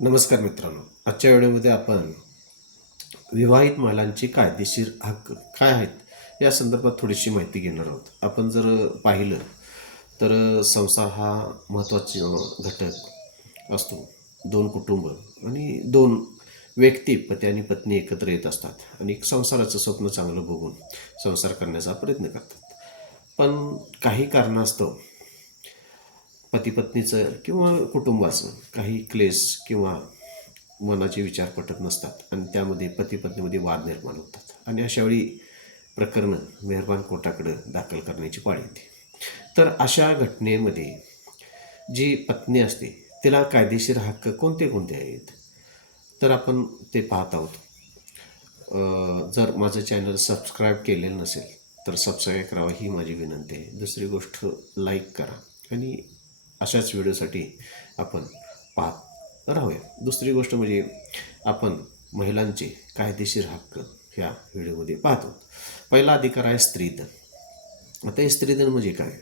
नमस्कार मित्रांनो. आजच्या व्हिडिओमध्ये आपण विवाहित महिलांची कायदेशीर हक्क काय आहेत या संदर्भात थोडीशी माहिती घेणार आहोत. आपण जर पाहिलं तर संसार हा महत्त्वाचा घटक असतो. दोन कुटुंब आणि दोन व्यक्ती पती आणि पत्नी एकत्र येत असतात आणि एक संसाराचं स्वप्न चांगलं बघून संसार करण्याचा प्रयत्न करतात. पण काही कारणास्तव पतीपत्नीचं किंवा कुटुंबाचं काही क्लेश किंवा मनाचे विचार पटत नसतात आणि त्यामध्ये पतीपत्नीमध्ये वाद निर्माण होतात. आणि अशावेळी प्रकरणं मेहरबान कोर्टाकडे दाखल करण्याची पाळी येते. तर अशा घटनेमध्ये जी पत्नी असते तिला कायदेशीर हक्क कोणते कोणते आहेत? तर आपण ते पाहत आहोत. जर माझं चॅनल सबस्क्राईब केलेलं नसेल तर सबस्क्राईब करावं ही माझी विनंती आहे. दुसरी गोष्ट लाईक करा आणि अशाच व्हिडिओसाठी आपण पाहत राहूया. दुसरी गोष्ट म्हणजे आपण महिलांचे कायदेशीर हक्क ह्या व्हिडिओमध्ये पाहतो. पहिला अधिकार आहे स्त्रीधन. आता हे स्त्रीधन म्हणजे काय?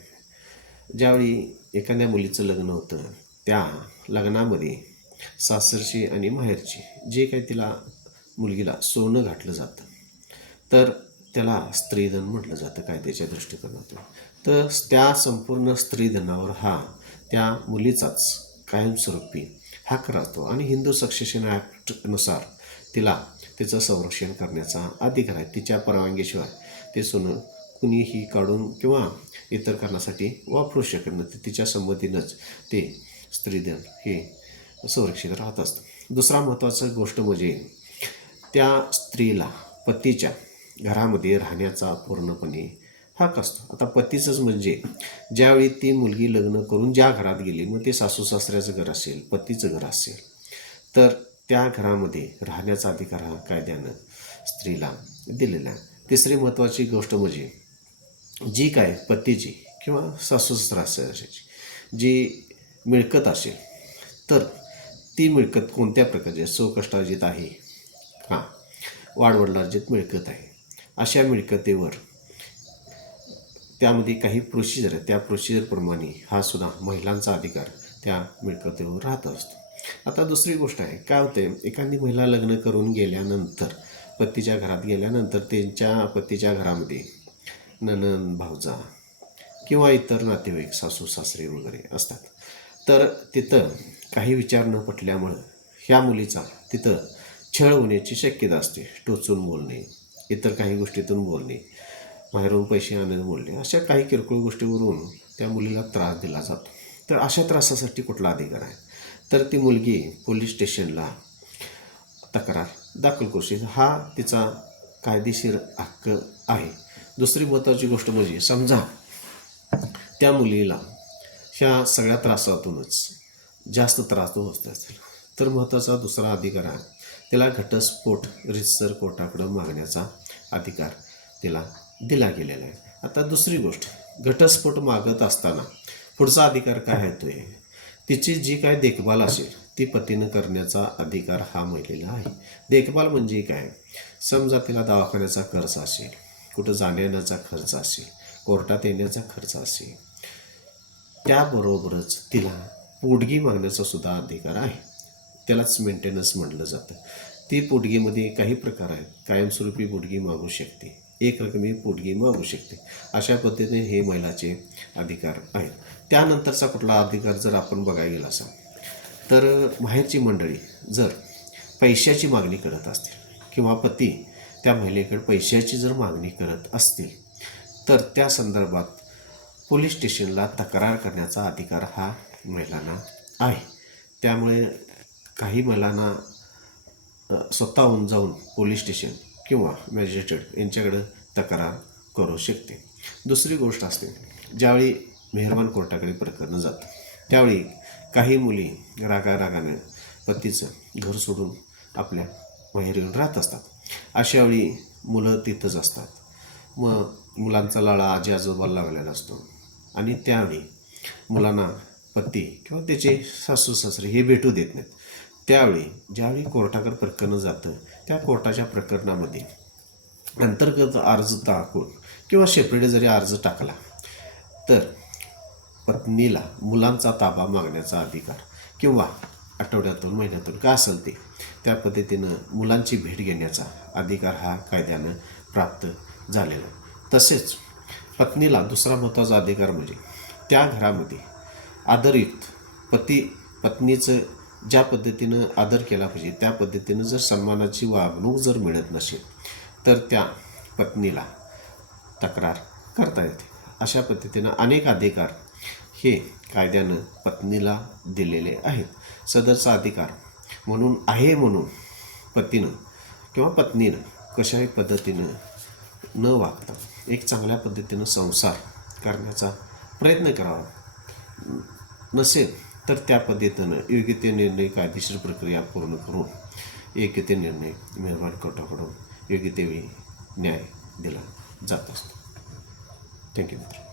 ज्यावेळी एखाद्या मुलीचं लग्न होतं त्या लग्नामध्ये सासरची आणि माहेरची जे काही तिला मुलगीला सोनं घातलं जातं तर त्याला स्त्रीधन म्हटलं जातं कायद्याच्या दृष्टिकोनातून. तर त्या संपूर्ण स्त्रीधनावर हा त्या मुलीचाच कायमस्वरूपी हक राहतो आणि हिंदू सक्सेशन ॲक्टनुसार तिला तिचं संरक्षण करण्याचा अधिकार आहे. तिच्या परवानगीशिवाय ते सोनं कुणीही काढून किंवा इतर कारणासाठी वापरू शकत नाही. तिच्या संमतीनंच ते स्त्रीधन हे संरक्षित राहत असतं. दुसरा महत्त्वाचा गोष्ट म्हणजे त्या स्त्रीला पतीच्या घरामध्ये राहण्याचा पूर्णपणे हक्क असतो. आता पतीचंच म्हणजे ज्यावेळी ती मुलगी लग्न करून ज्या घरात गेली मग ते सासू सासऱ्याचं घर असेल पतीचं घर असेल तर त्या घरामध्ये राहण्याचा अधिकार हा कायद्यानं स्त्रीला दिलेला आहे. तिसरी महत्त्वाची गोष्ट म्हणजे जी काय पतीची किंवा सासू सासरा जी मिळकत असेल तर ती मिळकत कोणत्या प्रकारची स्वकष्टार्जित आहे का? वाडवडलार्जित मिळकत आहे. अशा मिळकतीवर त्यामध्ये काही प्रोसिजर आहे त्या प्रोसिजरप्रमाणे हा सुद्धा महिलांचा अधिकार त्या मिळकतीवर राहत असतो. आता दुसरी गोष्ट आहे. काय होते एखादी महिला लग्न करून गेल्यानंतर पतीच्या घरात गेल्यानंतर त्यांच्या पतीच्या घरामध्ये ननंद भावजा किंवा इतर नातेवाईक सासू सासरे वगैरे असतात. तर तिथं काही विचार न पटल्यामुळं ह्या मुलीचा तिथं छळ होण्याची शक्यता असते. टोचून बोलणे इतर काही गोष्टीतून बोलणे बाहेरून पैसे आणून बोलणे अशा काही किरकोळ गोष्टीवरून त्या मुलीला त्रास दिला जातो. तर अशा त्रासासाठी कुठला अधिकार आहे? तर ती मुलगी पोलीस स्टेशनला तक्रार दाखल करू शकते. हा तिचा कायदेशीर हक्क आहे. दुसरी महत्त्वाची गोष्ट म्हणजे समजा त्या मुलीला ह्या सगळ्या त्रासातूनच जास्त त्रास तो होत असेल तर महत्त्वाचा दुसरा अधिकार आहे. तिला घटस्फोट रितसर कोर्टाकडं मागण्याचा अधिकार तिला दिला गेलेला आहे. आता दुसरी गोष्ट घटस्फोट मागत असताना पुढचा अधिकार काय आहे तो? तिची जी काय देखभाल असेल ती पतीनं करण्याचा अधिकार हा महिलेला आहे. देखभाल म्हणजे काय? समजा तिला दवाखान्याचा खर्च असेल कुठं जाण्याचा खर्च असेल कोर्टात येण्याचा खर्च असेल त्याबरोबरच तिला पोटगी मागण्याचा सुद्धा अधिकार आहे. त्यालाच मेंटेनन्स म्हटलं जातं. ती पोटगीमध्ये काही प्रकार आहेत. कायमस्वरूपी पोटगी मागू शकते. एक रकमी पोटगी मागू शकते. अशा पद्धतीने हे महिलाचे अधिकार आहेत. त्यानंतरचा कुठला अधिकार जर आपण बघायला गेला असा तर बाहेरची मंडळी जर पैशाची मागणी करत असतील किंवा पती त्या महिलेकडे पैशाची जर मागणी करत असतील तर त्या संदर्भात पोलीस स्टेशनला तक्रार करण्याचा अधिकार हा महिलांना आहे. त्यामुळे काही महिलांना स्वतःहून जाऊन पोलीस स्टेशन किंवा मॅजिस्ट्रेट यांच्याकडे तक्रार करू शकते. दुसरी गोष्ट असते ज्यावेळी मेहरबान कोर्टाकडे प्रकरणं जातं त्यावेळी काही मुली रागा रागाने पतीचं घर सोडून आपल्या माहेरी येऊन राहत असतात. अशावेळी मुलं तिथंच असतात. मग मुलांचा लाळा आजी आजोबाला लागलेला असतो आणि त्यावेळी मुलांना पती किंवा त्याचे सासू सासरे हे भेटू देत नाहीत. त्यावेळी ज्यावेळी कोर्टाकडे प्रकरण जातं त्या कोर्टाच्या प्रकरणामध्ये अंतर्गत अर्ज दाखवून किंवा सेपरेट जरी अर्ज टाकला तर पत्नीला मुलांचा ताबा मागण्याचा अधिकार किंवा आठवड्यातून महिन्यातून का असेल ते त्या पद्धतीनं मुलांची भेट घेण्याचा अधिकार हा कायद्यानं प्राप्त झालेला. तसेच पत्नीला दुसरा महत्त्वाचा अधिकार म्हणजे त्या घरामध्ये आदरयुक्त पती पत्नीचं ज्या पद्धतीनं आदर केला पाहिजे त्या पद्धतीनं जर सन्मानाची वागणूक जर मिळत नसेल तर त्या पत्नीला तक्रार करता येते. अशा पद्धतीनं अनेक अधिकार हे कायद्यानं पत्नीला दिलेले आहेत. सदरचा अधिकार म्हणून आहे म्हणून पतीनं किंवा पत्नीनं कशाही पद्धतीनं न वागता एक चांगल्या पद्धतीनं संसार करण्याचा प्रयत्न करावा. नसेल तर त्या पद्धतीनं योग्य ते निर्णय कायदेशीर प्रक्रिया पूर्ण करून योग्य ते निर्णय मेहरबान कोर्टाकडून योग्य ते न्याय दिला जात असतो. थँक्यू मित्र.